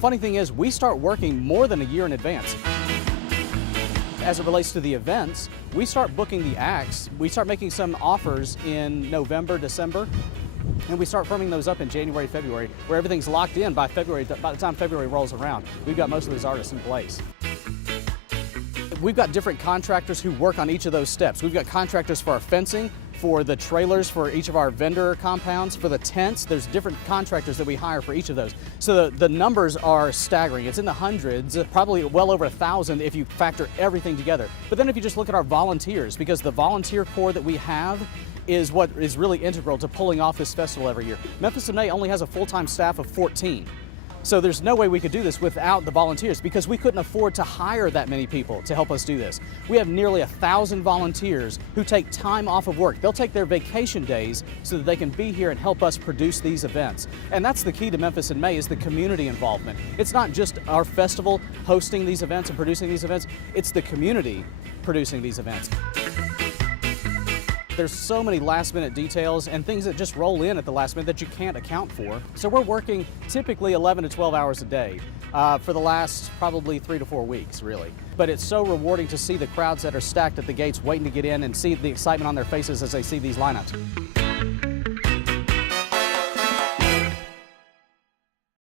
funny thing is, we start working more than a year in advance. As it relates to the events, we start booking the acts. We start making some offers in November, December, and we start firming those up in January, February, where everything's locked in by February. By the time February rolls around, we've got most of those artists in place. We've got different contractors who work on each of those steps. We've got contractors for our fencing, for the trailers, for each of our vendor compounds, for the tents. There's different contractors that we hire for each of those. So the numbers are staggering. It's in the hundreds, probably well over 1,000 if you factor everything together. But then if you just look at our volunteers, because the volunteer corps that we have is what is really integral to pulling off this festival every year. Memphis in May only has a full-time staff of 14. So there's no way we could do this without the volunteers, because we couldn't afford to hire that many people to help us do this. We have nearly 1,000 volunteers who take time off of work. They'll take their vacation days so that they can be here and help us produce these events. And that's the key to Memphis in May, is the community involvement. It's not just our festival hosting these events and producing these events, it's the community producing these events. There's so many last-minute details and things that just roll in at the last minute that you can't account for. So we're working typically 11 to 12 hours a day for the last probably 3 to 4 weeks, really. But it's so rewarding to see the crowds that are stacked at the gates waiting to get in and see the excitement on their faces as they see these lineups.